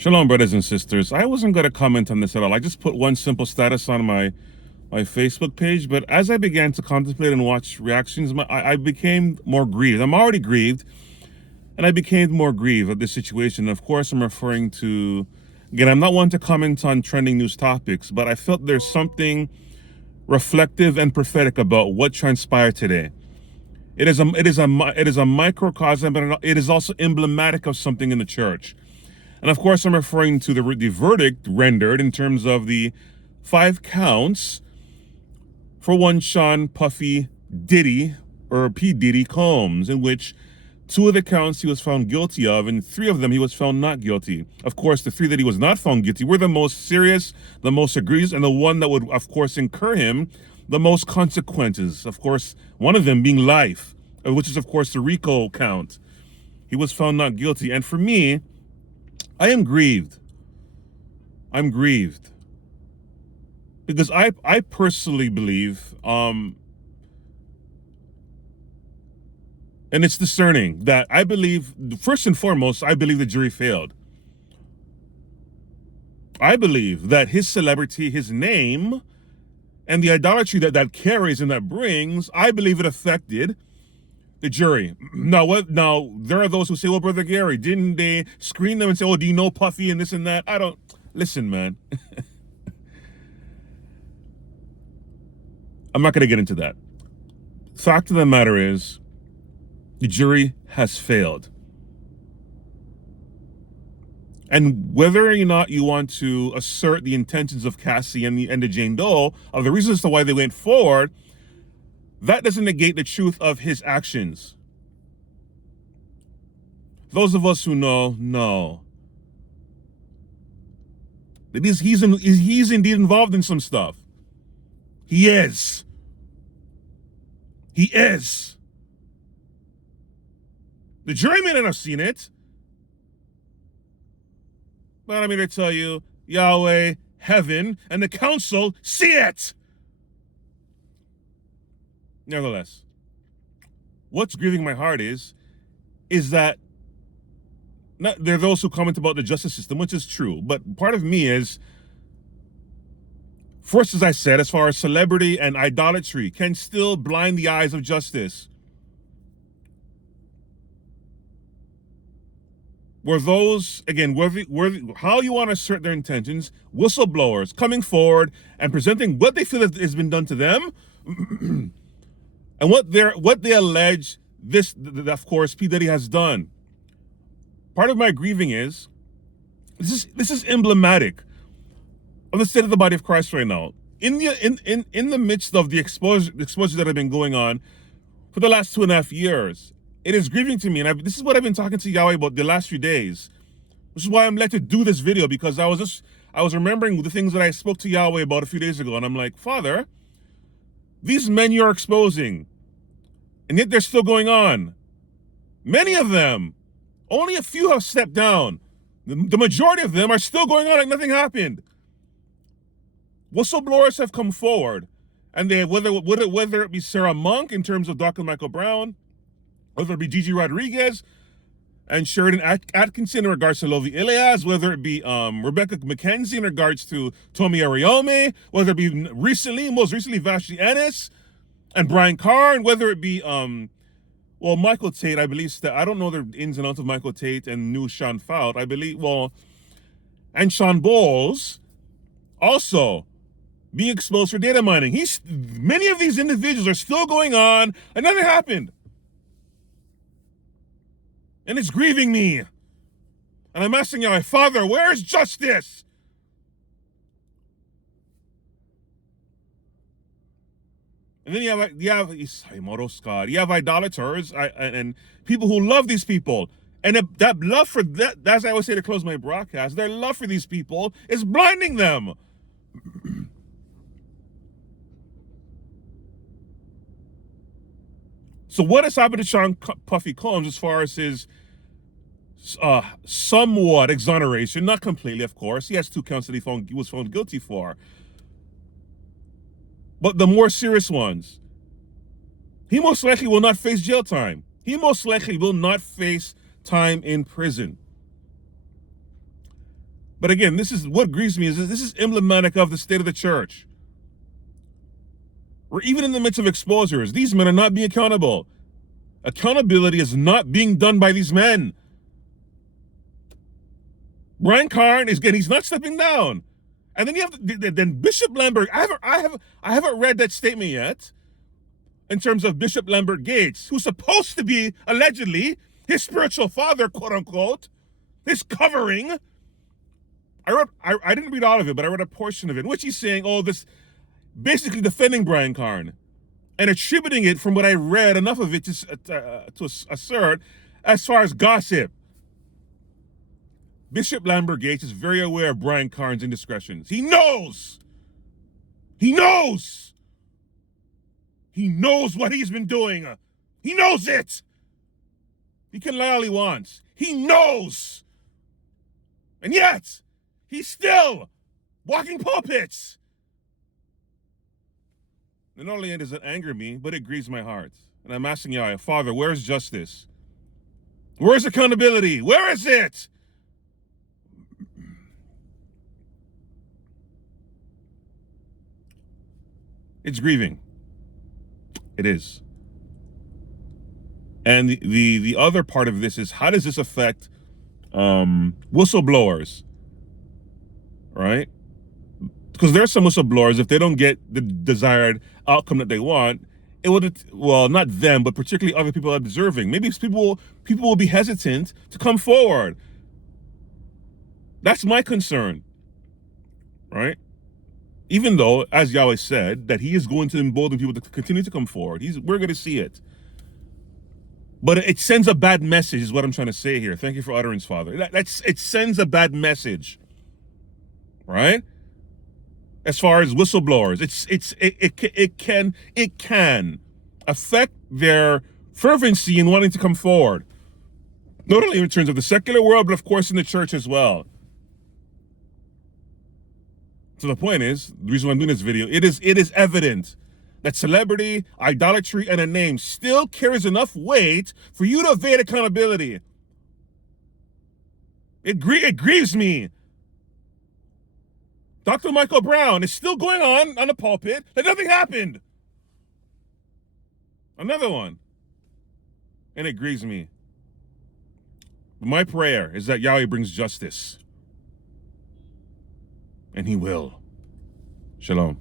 Shalom, brothers and sisters. I wasn't going to comment on this at all. I just put one simple status on my Facebook page, but as I began to contemplate and watch reactions, I became more grieved. I'm already grieved, and I became more grieved at this situation. Of course, I'm referring to, again, I'm not one to comment on trending news topics, but I felt there's something reflective and prophetic about what transpired today. It is a microcosm, but it is also emblematic of something in the church. And of course, I'm referring to the verdict rendered in terms of the 5 counts for one Sean Puffy Diddy, or P. Diddy Combs, in which 2 of the counts he was found guilty of, and 3 of them he was found not guilty. Of course, the 3 that he was not found guilty were the most serious, the most egregious, and the one that would, of course, incur him the most consequences. Of course, one of them being life, which is, of course, the RICO count. He was found not guilty. And for me, I am grieved. I'm grieved. Because I personally believe, and it's discerning, that I believe, first and foremost, I believe the jury failed. I believe that his celebrity, his name, and the idolatry that carries and that brings, I believe it affected the jury. Now, there are those who say, well, Brother Gary, didn't they screen them and say, oh, do you know Puffy and this and that? Listen, man. I'm not going to get into that. Fact of the matter is, the jury has failed. And whether or not you want to assert the intentions of Cassie and the Jane Doe, of the reasons as to why they went forward, that doesn't negate the truth of his actions. Those of us who know that he's indeed involved in some stuff. He is. He is. The jury may not have seen it, but I'm here to tell you, Yahweh, heaven, and the council see it. Nevertheless, what's grieving my heart is that there are those who comment about the justice system, which is true, but part of me is, first, as I said, as far as celebrity and idolatry can still blind the eyes of justice. Were those, again, how you want to assert their intentions, whistleblowers coming forward and presenting what they feel has been done to them, and what they allege of course, P. Diddy has done. Part of my grieving is, this is emblematic of the state of the body of Christ right now. In the midst of the exposure that have been going on for the last 2.5 years, it is grieving to me, and this is what I've been talking to Yahweh about the last few days. This is why I'm led to do this video, because I was remembering the things that I spoke to Yahweh about a few days ago, and I'm like, Father, these men you're exposing, and yet they're still going on. Many of them, only a few have stepped down. The majority of them are still going on like nothing happened. Whistleblowers have come forward, and they whether it be Sarah Monk in terms of Dr. Michael Brown, whether it be Gigi Rodriguez and Sheridan Atkinson in regards to Lovi Elias, whether it be Rebecca McKenzie in regards to Tomi Ariome, whether it be most recently Vashti Ennis and Brian Carr, and whether it be Michael Tate, I believe, I don't know the ins and outs of Michael Tate and new Sean Fout, I believe, and Sean Bowles also being exposed for data mining. Many of these individuals are still going on, and nothing happened. And it's grieving me. And I'm asking Yahweh, Father, where is justice? And then you have idolaters and people who love these people. And that love for that, that's I always say to close my broadcast, their love for these people is blinding them. So what has happened to Sean Puffy Combs as far as his somewhat exoneration? Not completely, of course. He has 2 counts that he was found guilty for. But the more serious ones, he most likely will not face jail time. He most likely will not face time in prison. But again, this is what grieves me, is this is emblematic of the state of the church. We're even in the midst of exposures. These men are not being accountable. Accountability is not being done by these men. Brian Carn he's not stepping down. And then you have then Bishop Lambert. I haven't read that statement yet. In terms of Bishop Lambert Gates, who's supposed to be allegedly his spiritual father, quote unquote, his covering. I didn't read all of it, but I read a portion of it, in which he's saying, oh, this, basically defending Brian Carn and attributing it, from what I read, enough of it to assert, as far as gossip. Bishop Lambert Gates is very aware of Brian Carn's indiscretions. He knows. He knows. He knows what he's been doing. He knows it. He can lie all he wants. He knows. And yet, he's still walking pulpits. And not only does it anger me, but it grieves my heart. And I'm asking Yahweh, Father, where's justice? Where's accountability? Where is it? It's grieving. It is. And the other part of this is, how does this affect whistleblowers, right? Because there are some whistleblowers, if they don't get the desired outcome that they want, it would, well, not them, but particularly other people observing. Maybe people will be hesitant to come forward. That's my concern, right? Even though, as Yahweh said, that he is going to embolden people to continue to come forward. We're going to see it. But it sends a bad message, is what I'm trying to say here. Thank you for utterance, Father. It sends a bad message, right? As far as whistleblowers, it can affect their fervency in wanting to come forward. Not only in terms of the secular world, but of course in the church as well. So the point is, the reason why I'm doing this video, it is evident that celebrity, idolatry, and a name still carries enough weight for you to evade accountability. It grieves me. Dr. Michael Brown is still going on the pulpit like nothing happened. Another one. And it grieves me. But my prayer is that Yahweh brings justice. And he will. Shalom.